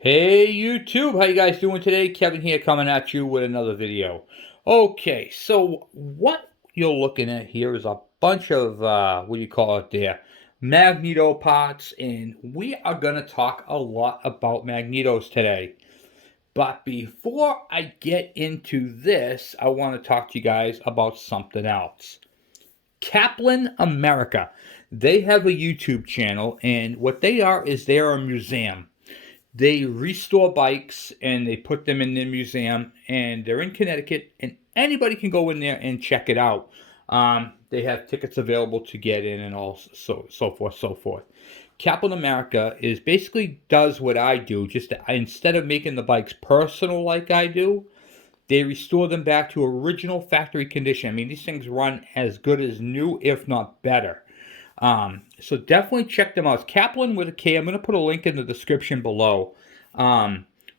Hey YouTube, how you guys doing today? Kevin here coming at you with another video. Okay, so what you're looking at here is a bunch of, what do you call it there, magneto parts, and we are going to talk a lot about magnetos today. But before I get into this, I want to talk to you guys about something else. KAPLAN America. They have a YouTube channel, and what they are is they're a museum. They restore bikes and they put them in their museum, and they're in Connecticut, and anybody can go in there and check it out. They have tickets available to get in and all so forth, so forth. KAPLAN America is basically does what I do, just instead of making the bikes personal like I do, they restore them back to original factory condition. I mean, these things run as good as new, if not better. So definitely check them out. It's KAPLAN with a K. I'm going to put a link in the description below.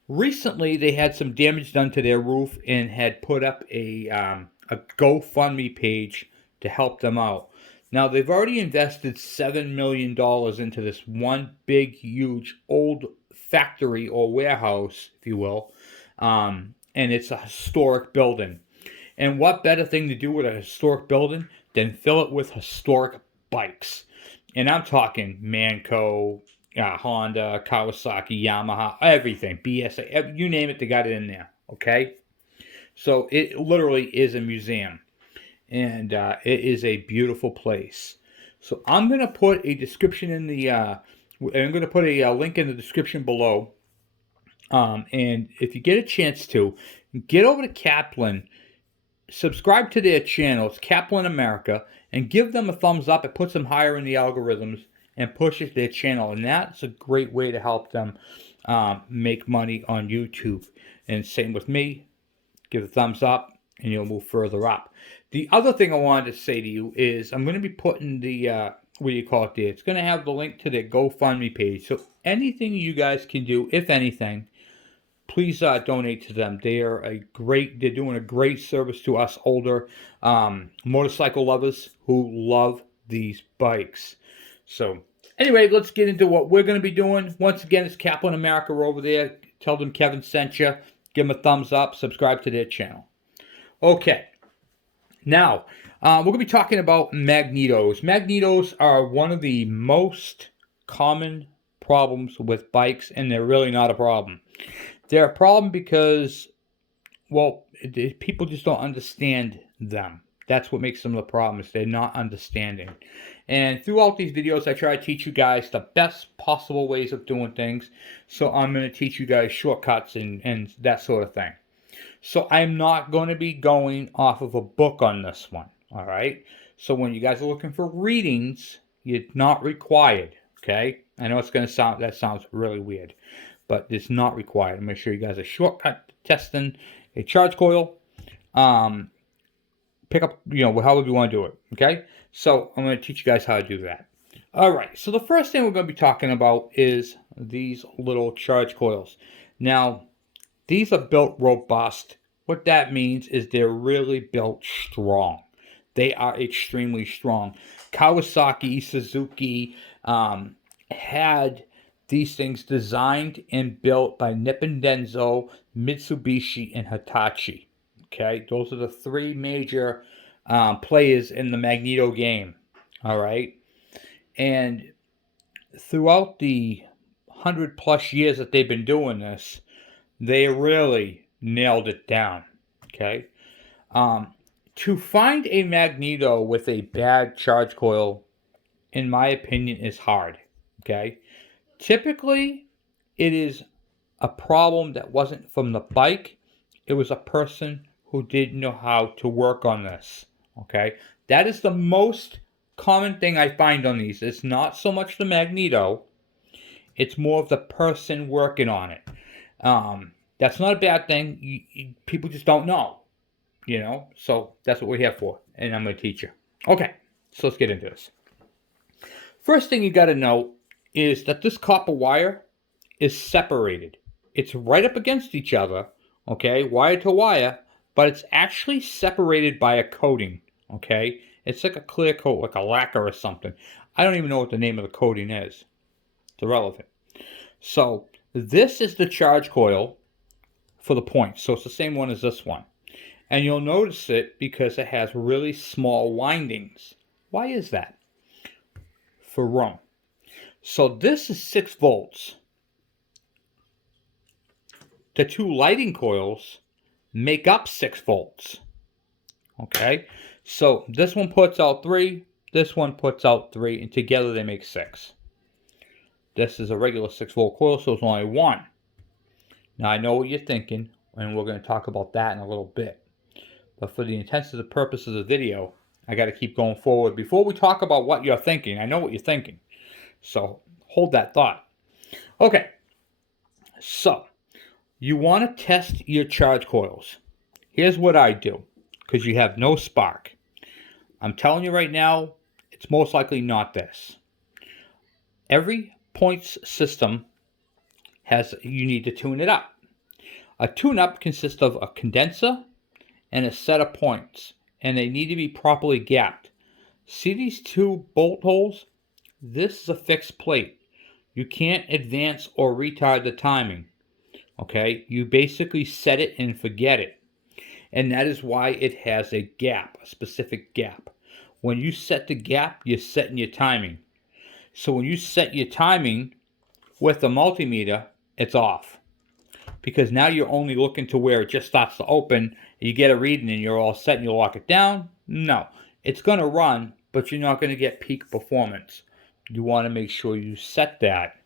Recently, they had some damage done to their roof and had put up a GoFundMe page to help them out. Now, they've already invested $7 million into this one big, huge, old factory or warehouse, if you will. And it's a historic building. And what better thing to do with a historic building than fill it with historic bikes? And I'm talking Manco, Honda, Kawasaki, Yamaha, everything, BSA, you name it, they got it in there. Okay, so it literally is a museum, and it is a beautiful place. So I'm gonna put a description in the. I'm gonna put a link in the description below. And if you get a chance to, get over to KAPLAN, subscribe to their channel. It's KAPLAN America, and give them a thumbs up. It puts them higher in the algorithms and pushes their channel, and that's a great way to help them make money on YouTube. And same with me. Give a thumbs up, and you'll move further up. The other thing I wanted to say to you is I'm going to be putting the what do you call it there? It's going to have the link to their GoFundMe page. So anything you guys can do, if anything, please donate to them. They're doing a great service to us older motorcycle lovers who love these bikes. So anyway, let's get into what we're going to be doing. Once again, it's KAPLAN America over there. Tell them Kevin sent you. Give them a thumbs up. Subscribe to their channel. Okay. Now, we're going to be talking about magnetos. Magnetos are one of the most common problems with bikes, and they're really not a problem. They're a problem because, well, people just don't understand them. That's what makes them the problem, is they're not understanding. And throughout these videos, I try to teach you guys the best possible ways of doing things. So I'm going to teach you guys shortcuts and that sort of thing. So I'm not going to be going off of a book on this one, all right? So when you guys are looking for readings, it's not required, okay? I know it's going to sounds really weird, but it's not required. I'm going to show you guys a shortcut testing a charge coil. Pick up, however you want to do it, okay? So I'm going to teach you guys how to do that. All right, so the first thing we're going to be talking about is these little charge coils. Now, these are built robust. What that means is they're really built strong. They are extremely strong. Kawasaki, Suzuki had these things designed and built by Nippon Denso, Mitsubishi, and Hitachi. Okay, those are the three major players in the magneto game. All right, and throughout the 100+ years that they've been doing this, they really nailed it down. Okay, to find a magneto with a bad charge coil, in my opinion, is hard. Okay, typically it is a problem that wasn't from the bike. It was a person who didn't know how to work on this. Okay, that is the most common thing I find on these. It's not so much the magneto, it's more of the person working on it. That's not a bad thing. People just don't know, so that's what we're here for, and I'm going to teach you. Okay, so let's get into this. First thing you got to know is that this copper wire is separated. It's right up against each other, okay, wire to wire, but it's actually separated by a coating, okay? It's like a clear coat, like a lacquer or something. I don't even know what the name of the coating is. It's irrelevant. So This is the charge coil for the points. So it's the same one as this one. And you'll notice it because it has really small windings. Why is that? For room. So this is 6 volts. The 2 lighting coils make up 6 volts. Okay, so this one puts out 3, this one puts out 3, and together they make 6. This is a regular 6-volt coil, so it's only 1. Now I know what you're thinking, and we're going to talk about that in a little bit. But for the intents of the purpose of the video, I got to keep going forward. Before we talk about what you're thinking, I know what you're thinking. So hold that thought. Okay, so you want to test your charge coils. Here's what I do, because you have no spark. I'm telling you right now, it's most likely not this. Every points system you need to tune it up. A tune-up consists of a condenser and a set of points, and they need to be properly gapped. See these 2 bolt holes? This is a fixed plate. You can't advance or retard the timing. Okay, you basically set it and forget it. And that is why it has a gap, a specific gap. When you set the gap, you're setting your timing. So when you set your timing with the multimeter, it's off. Because now you're only looking to where it just starts to open, you get a reading and you're all set and you lock it down. No, it's going to run, but you're not going to get peak performance. You want to make sure you set that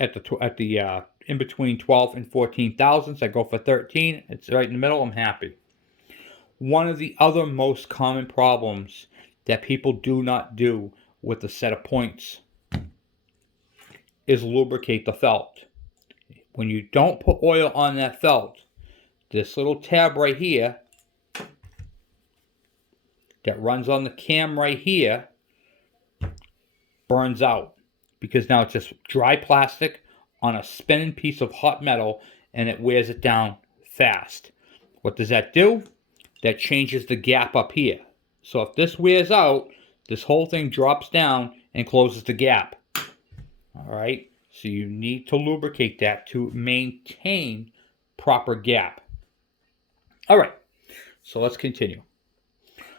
at the in between 12 and 14 thousandths. I go for 13. It's right in the middle. I'm happy. One of the other most common problems that people do not do with a set of points is lubricate the felt. When you don't put oil on that felt, this little tab right here that runs on the cam right here burns out, because now it's just dry plastic on a spinning piece of hot metal and it wears it down fast. What does that do? That changes the gap up here. So if this wears out, this whole thing drops down and closes the gap. Alright, so you need to lubricate that to maintain proper gap. Alright, so let's continue.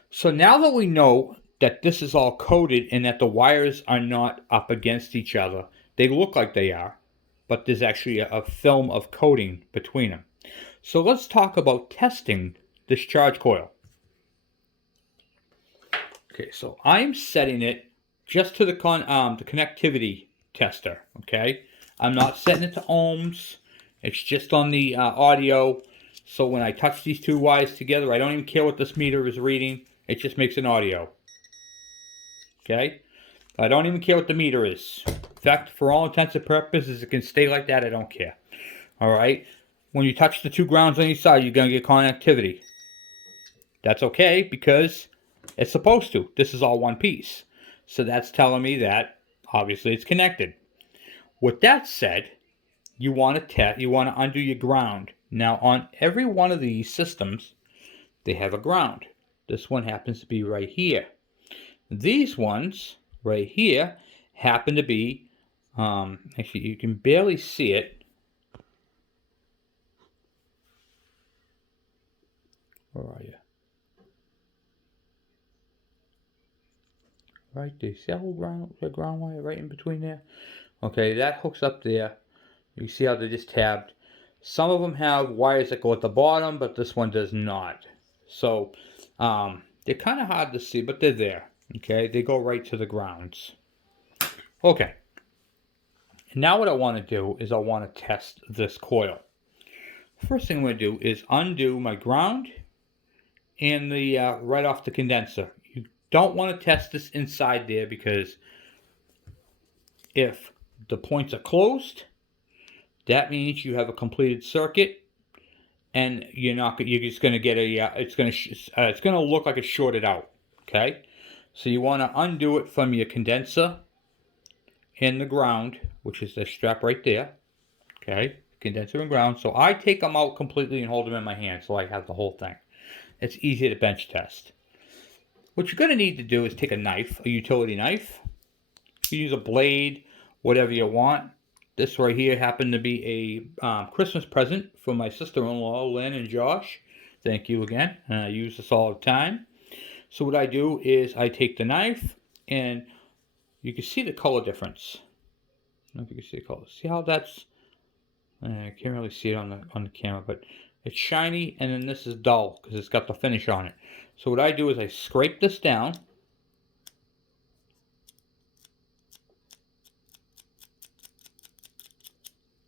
So now that we know that this is all coated and that the wires are not up against each other, they look like they are, but there's actually a film of coating between them. So let's talk about testing this charge coil. Okay, so I'm setting it just to the connectivity tester. Okay, I'm not setting it to ohms. It's just on the audio. So when I touch these 2 wires together, I don't even care what this meter is reading. It just makes an audio. Okay, I don't even care what the meter is. In fact, for all intents and purposes, it can stay like that. I don't care. All right. When you touch the 2 grounds on each side, you're going to get connectivity. That's okay, because it's supposed to. This is all one piece. So that's telling me that obviously it's connected. With that said, you want to undo your ground. Now on every one of these systems, they have a ground. This one happens to be right here. These ones right here happen to be, actually you can barely see it. Where are you? Right there. See that whole ground wire right in between there? Okay, that hooks up there. You see how they're just tabbed. Some of them have wires that go at the bottom, but this one does not. So they're kind of hard to see, but they're there. Okay, they go right to the grounds. Okay. Now what I want to do is I want to test this coil. First thing I'm going to do is undo my ground and the right off the condenser. You don't want to test this inside there, because if the points are closed, that means you have a completed circuit, and you're just going to get a it's going to look like it's shorted out. Okay, so you want to undo it from your condenser and the ground, which is the strap right there. Okay, condenser and ground. So I take them out completely and hold them in my hand, so I have the whole thing. It's easy to bench test. What you're going to need to do is take a knife, a utility knife. You use a blade, whatever you want. This right here happened to be a Christmas present for my sister-in-law, Lynn and Josh. Thank you again. I use this all the time. So what I do is I take the knife, and you can see the color difference. I don't know if you can see the color. See how that's... I can't really see it on the camera, but it's shiny, and then this is dull because it's got the finish on it. So what I do is I scrape this down.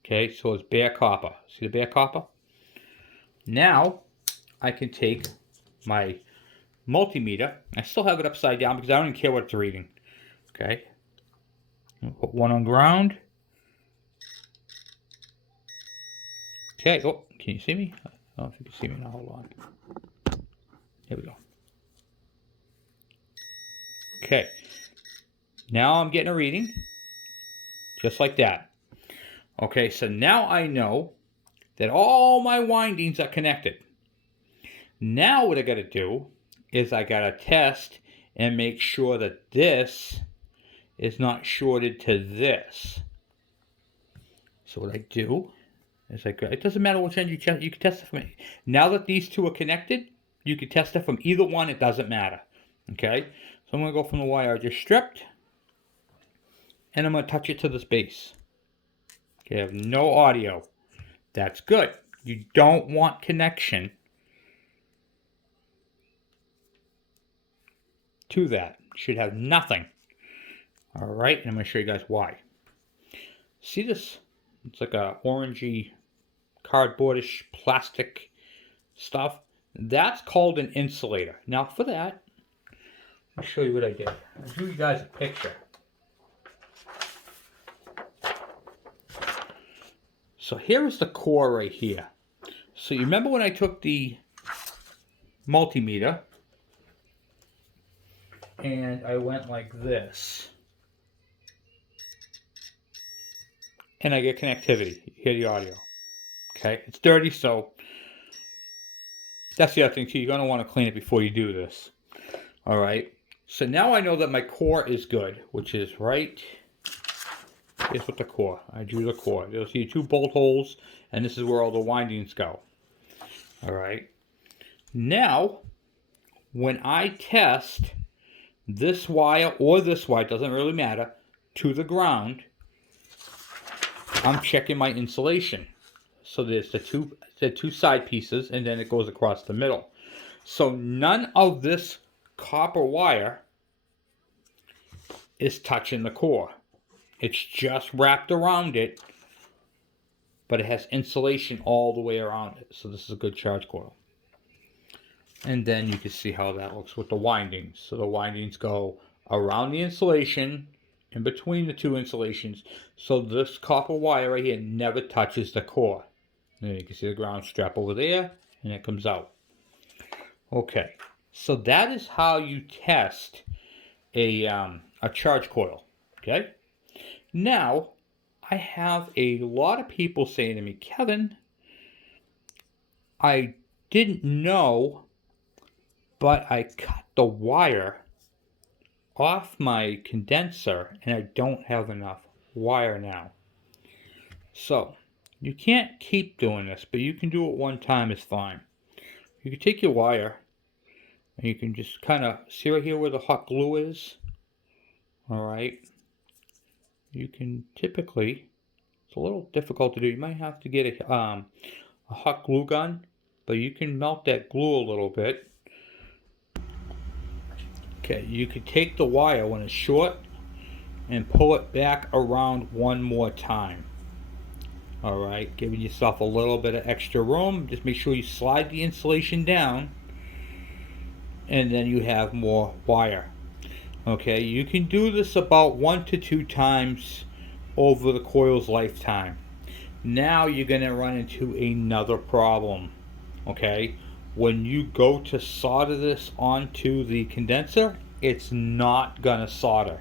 Okay, so it's bare copper. See the bare copper? Now, I can take my multimeter. I still have it upside down because I don't even care what it's reading. Okay. I'll put one on ground. Okay, oh, can you see me? I don't know if you can see me now, hold on. Here we go. Okay. Now I'm getting a reading. Just like that. Okay, so now I know that all my windings are connected. Now what I got to do is I got to test and make sure that this is not shorted to this. So what I do is it doesn't matter which end you can test it from. Now that these two are connected, you can test it from either one. It doesn't matter. Okay, so I'm going to go from the wire I just stripped, and I'm going to touch it to this base. Okay, I have no audio. That's good. You don't want connection to that. You should have nothing. All right, and I'm going to show you guys why. See this? It's like a orangey, cardboardish plastic stuff. That's called an insulator. Now for that, I'll show you what I did. I'll show you guys a picture. So here is the core right here. So you remember when I took the multimeter and I went like this, and I get connectivity. You hear the audio. Okay, it's dirty, so that's the other thing too. You're going to want to clean it before you do this. All right, so now I know that my core is good, which is right. Here's what the core. I drew the core. You'll see two bolt holes, and this is where all the windings go. All right. Now, when I test this wire or this wire, doesn't really matter, to the ground, I'm checking my insulation. So there's the two side pieces, and then it goes across the middle. So none of this copper wire is touching the core. It's just wrapped around it, but it has insulation all the way around it. So this is a good charge coil. And then you can see how that looks with the windings. So the windings go around the insulation, in between the two insulations. So this copper wire right here never touches the core. And you can see the ground strap over there, and it comes out. Okay, so that is how you test a charge coil. Okay. Now, I have a lot of people saying to me, Kevin, I didn't know, but I cut the wire off my condenser and I don't have enough wire now. So, you can't keep doing this, but you can do it one time is fine. You can take your wire and you can just kind of see right here where the hot glue is. All right. You can typically, it's a little difficult to do. You might have to get a hot glue gun, but you can melt that glue a little bit. Okay, you can take the wire when it's short and pull it back around one more time. All right, giving yourself a little bit of extra room. Just make sure you slide the insulation down, and then you have more wire. Okay, you can do this about 1 to 2 times over the coil's lifetime. Now you're going to run into another problem. Okay, when you go to solder this onto the condenser, it's not going to solder.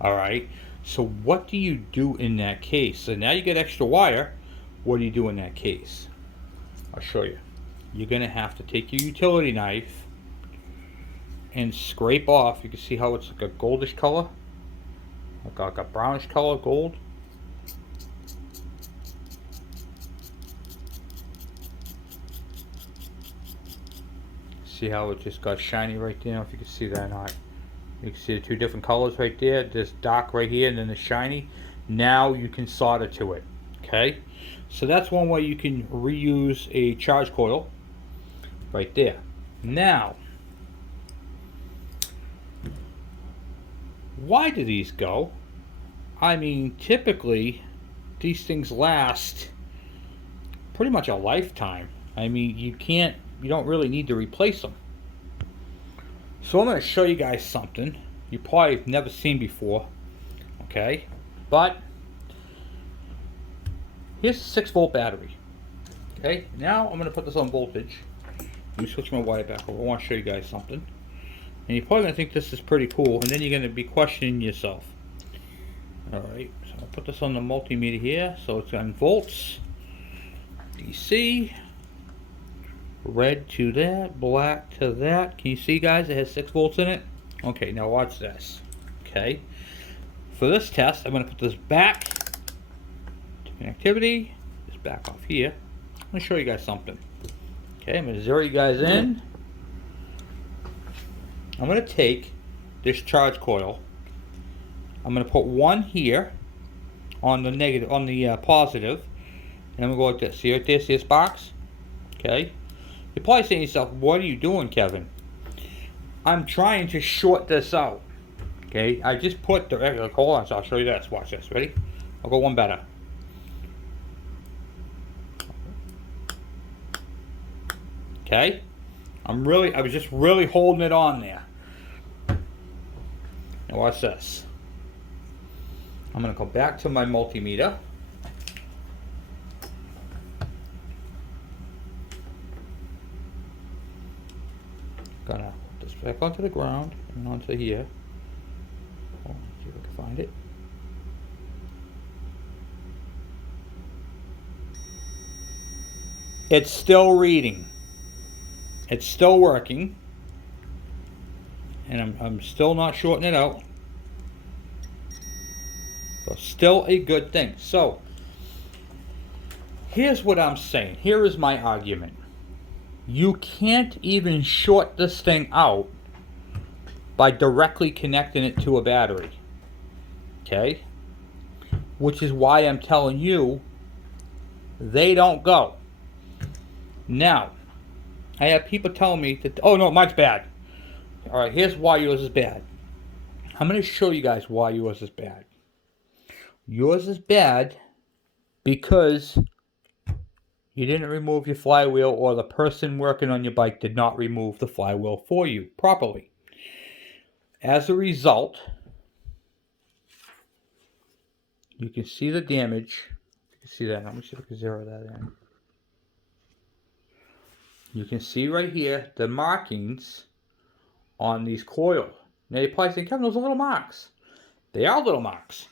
Alright, so what do you do in that case? So now you get extra wire. What do you do in that case? I'll show you. You're going to have to take your utility knife and scrape off. You can see how it's like a goldish color, like a brownish color, gold. See how it just got shiny right there? I don't know if you can see that or not. You can see the two different colors right there. This dark right here and then the shiny. Now you can solder to it. Okay? So that's one way you can reuse a charge coil right there. Now, why do these go? I mean, typically these things last pretty much a lifetime. I mean, you don't really need to replace them. So I'm going to show you guys something you probably have never seen before. Okay? But here's a 6-volt battery. Okay? Now I'm going to put this on voltage. Let me switch my wire back over. I want to show you guys something. And you're probably going to think this is pretty cool, and then you're going to be questioning yourself. Alright, so I'll put this on the multimeter here. So it's on volts, DC, red to that, black to that. Can you see, guys? It has 6 volts in it. Okay, now watch this. Okay, for this test, I'm going to put this back to connectivity. This back off here. I'm going to show you guys something. Okay, I'm going to zero you guys in. I'm going to take this charge coil. I'm going to put one here on the negative, on the positive, and I'm going to go like this. See right there? See this box? Okay. You're probably saying to yourself, "What are you doing, Kevin?" I'm trying to short this out. Okay. I just put the. Hold on, so I'll show you this. Watch this. Ready? I'll go one better. Okay. I was just really holding it on there. Now watch this. I'm going to go back to my multimeter. Gonna put this back onto the ground and onto here. Oh, let's see if I can find it. It's still reading. It's still working. And I'm still not shorting it out. So still a good thing. So here's what I'm saying. Here is my argument. You can't even short this thing out by directly connecting it to a battery. Okay? Which is why I'm telling you they don't go. Now, I have people telling me that, oh no, mine's bad. Alright, here's why yours is bad. I'm going to show you guys why yours is bad. Yours is bad because you didn't remove your flywheel, or the person working on your bike did not remove the flywheel for you properly. As a result, you can see the damage. You can see that. Let me see if I can zero that in. You can see right here the markings on these coils. Now you're probably thinking, Kevin, those are little marks. They are little marks.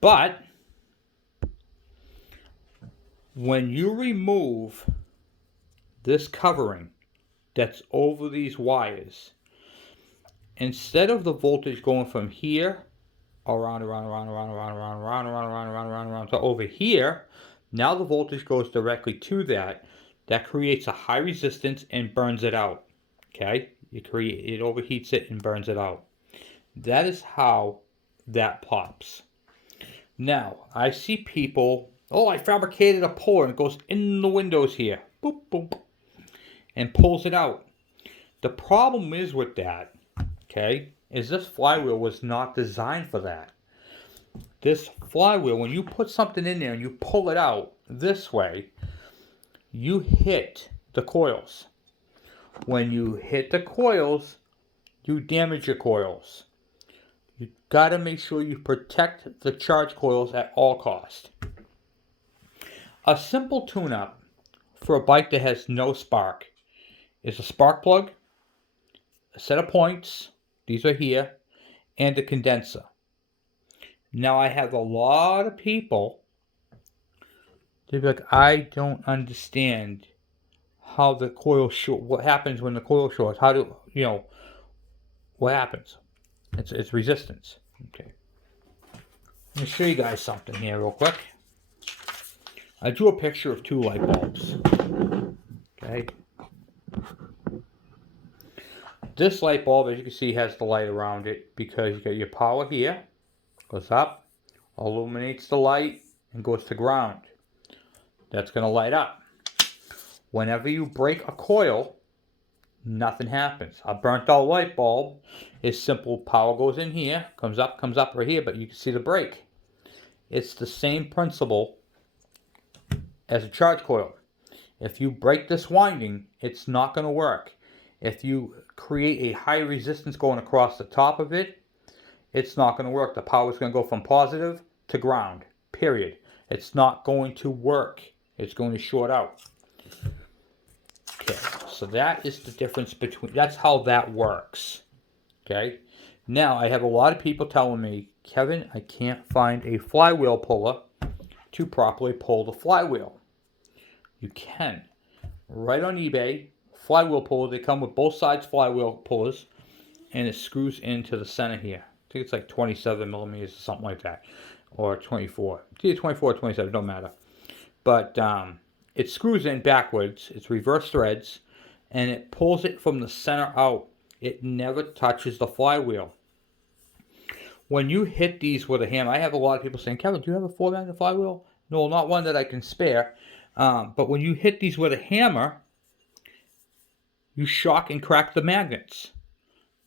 But when you remove this covering that's over these wires, instead of the voltage going from here around to over here, now the voltage goes directly to that. That creates a high resistance and burns it out. Okay? It overheats it and burns it out. That is how that pops. Now, I see people, oh, I fabricated a puller and it goes in the windows here. Boop, boop. And pulls it out. The problem is with that, okay, is this flywheel was not designed for that. This flywheel, when you put something in there and you pull it out this way, you hit the coils. When you hit the coils, you damage your coils. You got to make sure you protect the charge coils at all costs. A simple tune-up for a bike that has no spark is a spark plug, a set of points, these are here, and a condenser. Now I have a lot of people, they'll be like, I don't understand how the coil short, what happens when the coil shorts, how do, what happens? It's resistance. Okay. Let me show you guys something here real quick. I drew a picture of two light bulbs. Okay. This light bulb, as you can see, has the light around it because you got your power here, goes up, illuminates the light, and goes to ground. That's going to light up. Whenever you break a coil, nothing happens. A burnt out light bulb is simple. Power goes in here, comes up right here, but you can see the break. It's the same principle as a charge coil. If you break this winding, it's not going to work. If you create a high resistance going across the top of it, it's not going to work. The power is going to go from positive to ground, period. It's not going to work. It's going to short out. Okay, so that is the difference between, that's how that works. Okay, now I have a lot of people telling me, Kevin, I can't find a flywheel puller to properly pull the flywheel. You can. Right on eBay, flywheel puller, they come with both sides flywheel pullers, and it screws into the center here. I think it's like 27 millimeters or something like that, or 24. It's either 24 or 27, don't matter. But it screws in backwards, it's reverse threads, and it pulls it from the center out. It never touches the flywheel. When you hit these with a hammer, I have a lot of people saying, Kevin, do you have a 4-magnet flywheel? No, not one that I can spare. But when you hit these with a hammer, you shock and crack the magnets.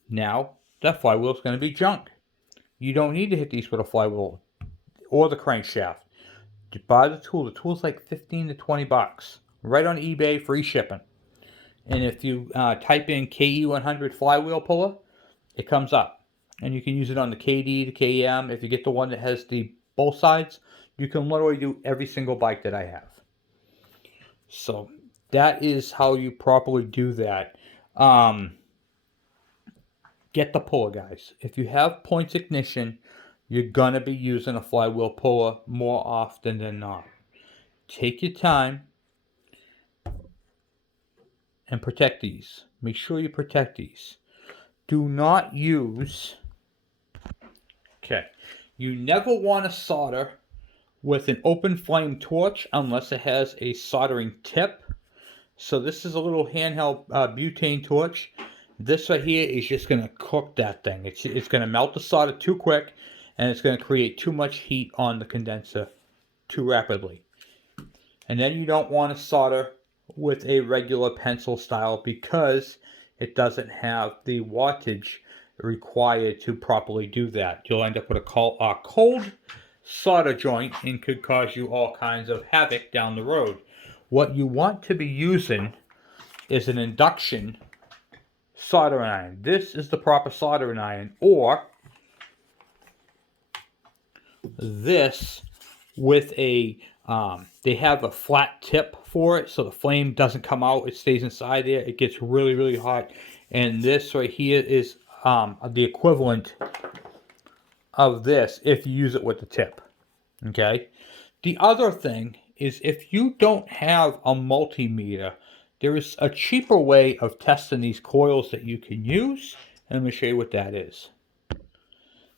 Now, that flywheel is going to be junk. You don't need to hit these with a flywheel or the crankshaft. You buy the tool. The tool's like 15 to 20 bucks. Right on eBay, free shipping. And if you type in KE100 flywheel puller, it comes up. And you can use it on the KD, the KM. If you get the one that has the both sides, you can literally do every single bike that I have. So that is how you properly do that. Get the puller, guys. If you have points ignition, you're going to be using a flywheel puller more often than not. Take your time and protect these. Make sure you protect these. Do not use... Okay. You never want to solder with an open flame torch unless it has a soldering tip. So this is a little handheld butane torch. This right here is just going to cook that thing. It's going to melt the solder too quick, and it's going to create too much heat on the condenser too rapidly. And then you don't want to solder with a regular pencil style because it doesn't have the wattage required to properly do that. You'll end up with a cold solder joint and could cause you all kinds of havoc down the road. What you want to be using is an induction soldering iron. This is the proper soldering iron, or this with a they have a flat tip for it, so the flame doesn't come out, it stays inside there. It gets really, really hot. And this right here is the equivalent of this if you use it with the tip. Okay. The other thing is, if you don't have a multimeter, there is a cheaper way of testing these coils that you can use, and let me show you what that is.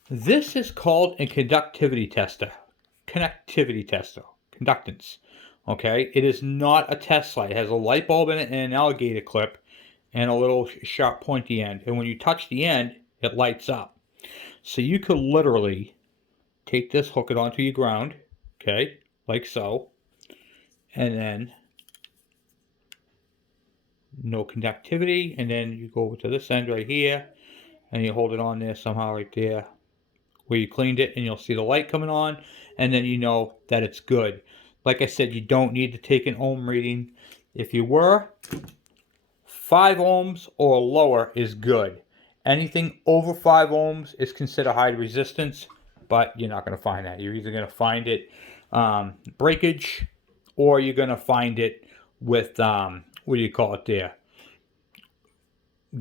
This is called a conductivity tester. Conductance. Okay, it is not a test light. It has a light bulb in it and an alligator clip and a little sharp pointy end. And when you touch the end, it lights up. So you could literally take this, hook it onto your ground, okay, like so, and then no conductivity, and then you go over to this end right here, and you hold it on there somehow right there where you cleaned it, and you'll see the light coming on, and then you know that it's good. Like I said, you don't need to take an ohm reading. If you were, 5 ohms or lower is good. Anything over 5 ohms is considered high resistance, but you're not going to find that. You're either going to find it breakage, or you're going to find it with, what do you call it there?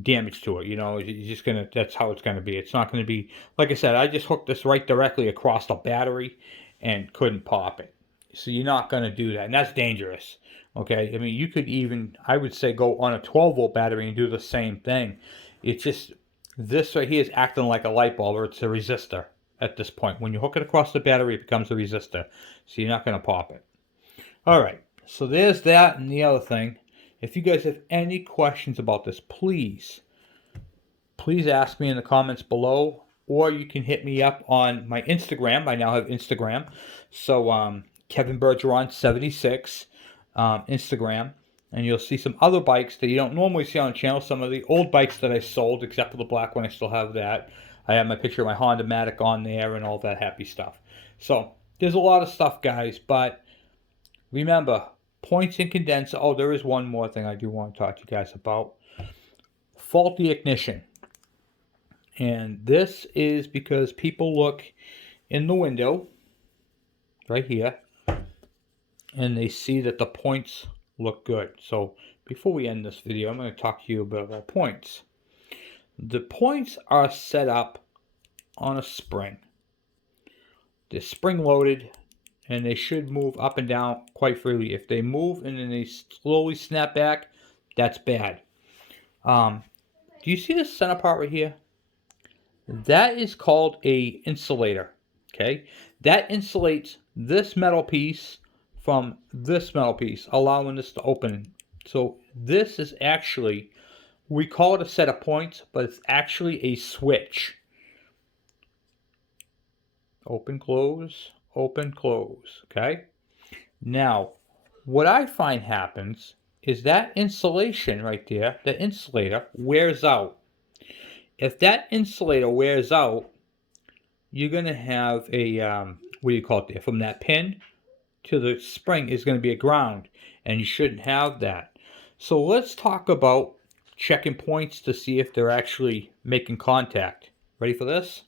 Damage to it. You know, you're just going to, that's how it's going to be. It's not going to be, like I said, I just hooked this right directly across the battery and couldn't pop it. So you're not going to do that, and that's dangerous. Okay, I mean, you could even, I would say, go on a 12-volt battery and do the same thing. It's just, this right here is acting like a light bulb, or it's a resistor at this point. When you hook it across the battery, it becomes a resistor. So you're not going to pop it. All right, so there's that and the other thing. If you guys have any questions about this, please please ask me in the comments below, or you can hit me up on my Instagram. I now have Instagram. So Kevin Bergeron 76 Instagram. And you'll see some other bikes that you don't normally see on the channel. Some of the old bikes that I sold, except for the black one, I still have that. I have my picture of my Honda Matic on there and all that happy stuff. So there's a lot of stuff, guys. But remember, points and condenser. Oh, there is one more thing I do want to talk to you guys about. Faulty ignition. And this is because people look in the window, right here, and they see that the points look good. So before we end this video, I'm going to talk to you about our points. The points are set up on a spring. They're spring loaded, and they should move up and down quite freely. If they move and then they slowly snap back, that's bad. Do you see this center part right here? That is called a insulator. Okay, that insulates this metal piece from this metal piece, allowing this to open. So this is actually, we call it a set of points, but it's actually a switch. Open, close, okay? Now, what I find happens is that insulation right there, the insulator, wears out. If that insulator wears out, you're going to have a, what do you call it there, from that pin to the spring is going to be a ground, and you shouldn't have that. So let's talk about checking points to see if they're actually making contact. Ready for this?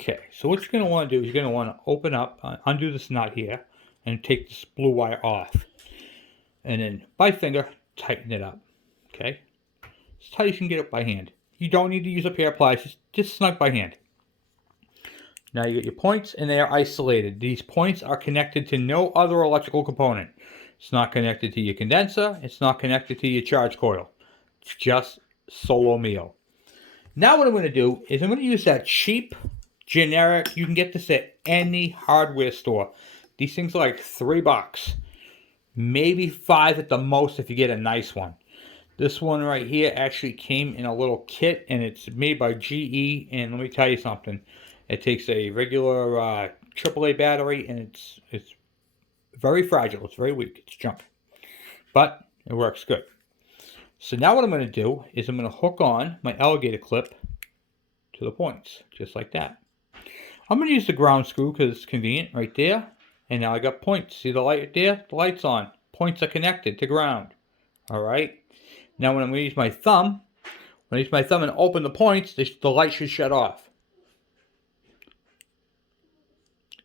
Okay, so what you're going to want to do is you're going to want to open up, undo this nut here, and take this blue wire off. And then by finger, tighten it up. Okay? As tight as you can get it by hand. You don't need to use a pair of pliers, just snug by hand. Now you get your points, and they are isolated. These points are connected to no other electrical component. It's not connected to your condenser. It's not connected to your charge coil. It's just solo mio. Now what I'm going to do is I'm going to use that cheap, generic, you can get this at any hardware store. These things are like $3. Maybe $5 at the most if you get a nice one. This one right here actually came in a little kit, and it's made by GE, and let me tell you something. It takes a regular AAA battery, and it's very fragile. It's very weak. It's junk. But it works good. So now what I'm going to do is I'm going to hook on my alligator clip to the points, just like that. I'm going to use the ground screw because it's convenient right there. And now I got points. See the light right there? The light's on. Points are connected to ground. All right. Now when I'm going to use my thumb, when I use my thumb and open the points, the light should shut off.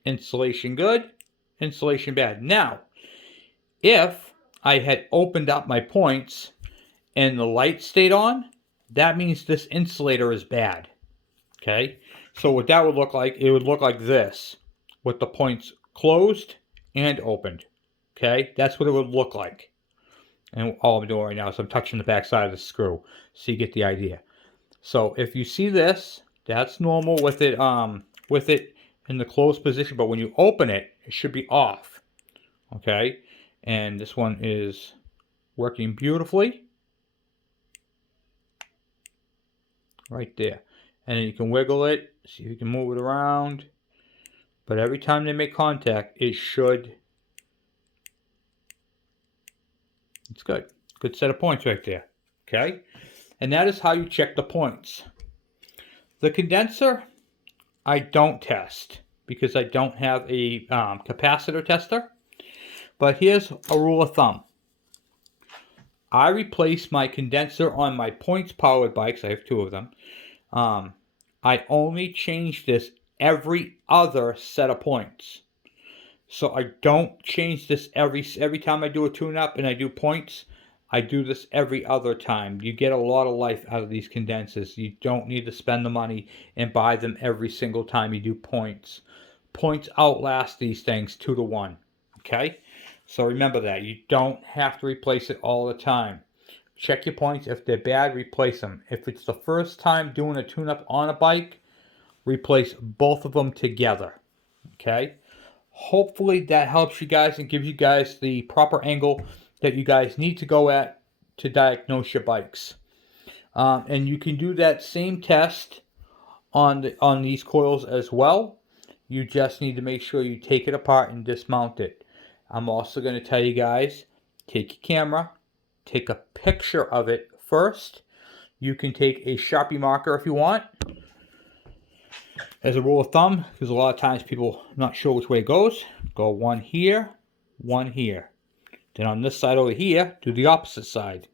Insulation good, insulation bad. Now, if I had opened up my points and the light stayed on, that means this insulator is bad. Okay? So what that would look like, it would look like this, with the points closed and opened. Okay? That's what it would look like. And all I'm doing right now is I'm touching the back side of the screw, so you get the idea. So if you see this, that's normal with it in the closed position, but when you open it, it should be off. Okay? And this one is working beautifully. Right there. And then you can wiggle it, see if you can move it around. But every time they make contact, it should. It's good. Good set of points right there. Okay? And that is how you check the points. The condenser, I don't test because I don't have a capacitor tester. But here's a rule of thumb. I replace my condenser on my points powered bikes. I have 2 of them. I only change this every other set of points. So I don't change this every time I do a tune-up and I do points. I do this every other time. You get a lot of life out of these condensers. You don't need to spend the money and buy them every single time you do points. Points outlast these things 2 to 1. Okay? So remember that. You don't have to replace it all the time. Check your points. If they're bad, replace them. If it's the first time doing a tune-up on a bike, replace both of them together. Okay? Hopefully that helps you guys and gives you guys the proper angle that you guys need to go at to diagnose your bikes. And you can do that same test on these coils as well. You just need to make sure you take it apart and dismount it. I'm also going to tell you guys, take your camera, take a picture of it first. You can take a Sharpie marker if you want. As a rule of thumb, because a lot of times people are not sure which way it goes, go one here, one here. Then on this side over here, do the opposite side.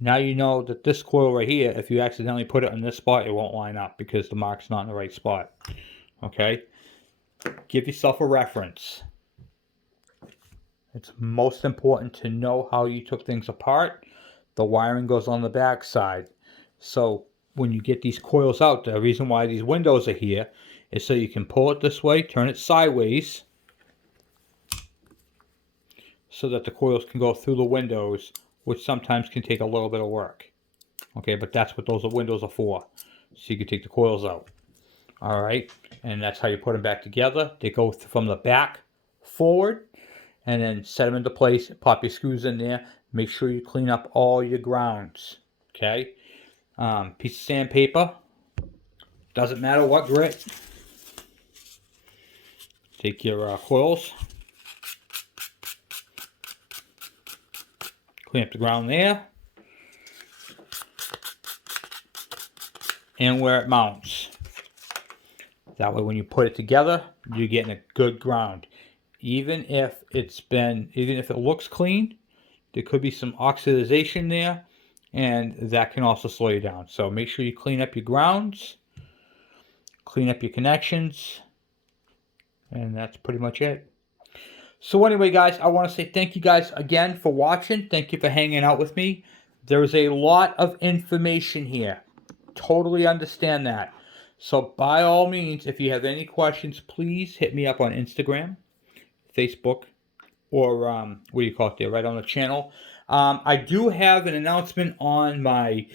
Now you know that this coil right here, if you accidentally put it on this spot, it won't line up because the mark's not in the right spot. Okay? Give yourself a reference. It's most important to know how you took things apart. The wiring goes on the back side. So when you get these coils out, the reason why these windows are here is so you can pull it this way, turn it sideways, so that the coils can go through the windows, which sometimes can take a little bit of work. Okay, but that's what those windows are for. So you can take the coils out. Alright, and that's how you put them back together. They go from the back forward, and then set them into place, pop your screws in there. Make sure you clean up all your grounds. Okay, piece of sandpaper, doesn't matter what grit. Take your coils, clean up the ground there, and where it mounts. That way when you put it together, you're getting a good ground. Even if it looks clean, there could be some oxidization there, and that can also slow you down. So make sure you clean up your grounds, clean up your connections, and that's pretty much it. So anyway, guys, I want to say thank you guys again for watching. Thank you for hanging out with me. There's a lot of information here. Totally understand that. So by all means, if you have any questions, please hit me up on Instagram, Facebook, or what do you call it there, right on the channel. I do have an announcement on my,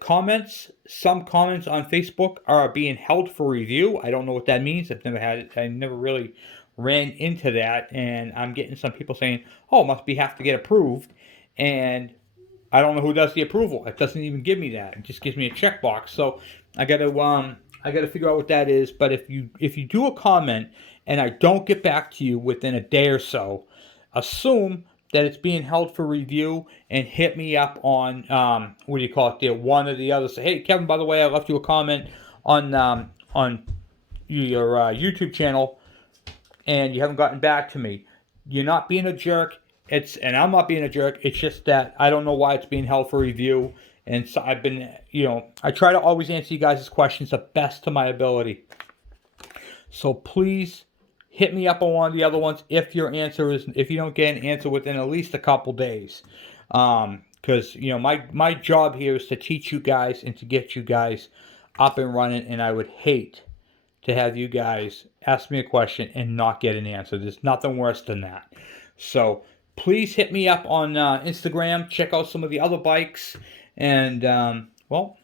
comments. Some comments on Facebook are being held for review. I don't know what that means. I've never had it. I never really ran into that. And I'm getting some people saying, oh, it must have to get approved. And I don't know who does the approval. It doesn't even give me that. It just gives me a checkbox. So I gotta figure out what that is. But if you do a comment and I don't get back to you within a day or so, assume that it's being held for review and hit me up on one or the other. Say, hey Kevin, by the way, I left you a comment on your YouTube channel and you haven't gotten back to me. You're not being a jerk. And I'm not being a jerk. It's just that I don't know why it's being held for review. And so I've been, I try to always answer you guys' questions the best to my ability. So please hit me up on one of the other ones if you don't get an answer within at least a couple days. Because, my job here is to teach you guys and to get you guys up and running. And I would hate to have you guys ask me a question and not get an answer. There's nothing worse than that. So please hit me up on Instagram. Check out some of the other bikes. And, well,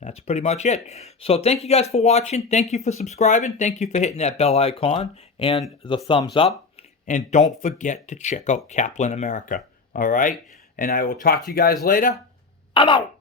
that's pretty much it. So thank you guys for watching. Thank you for subscribing. Thank you for hitting that bell icon and the thumbs up. And don't forget to check out KAPLAN America. All right? And I will talk to you guys later. I'm out.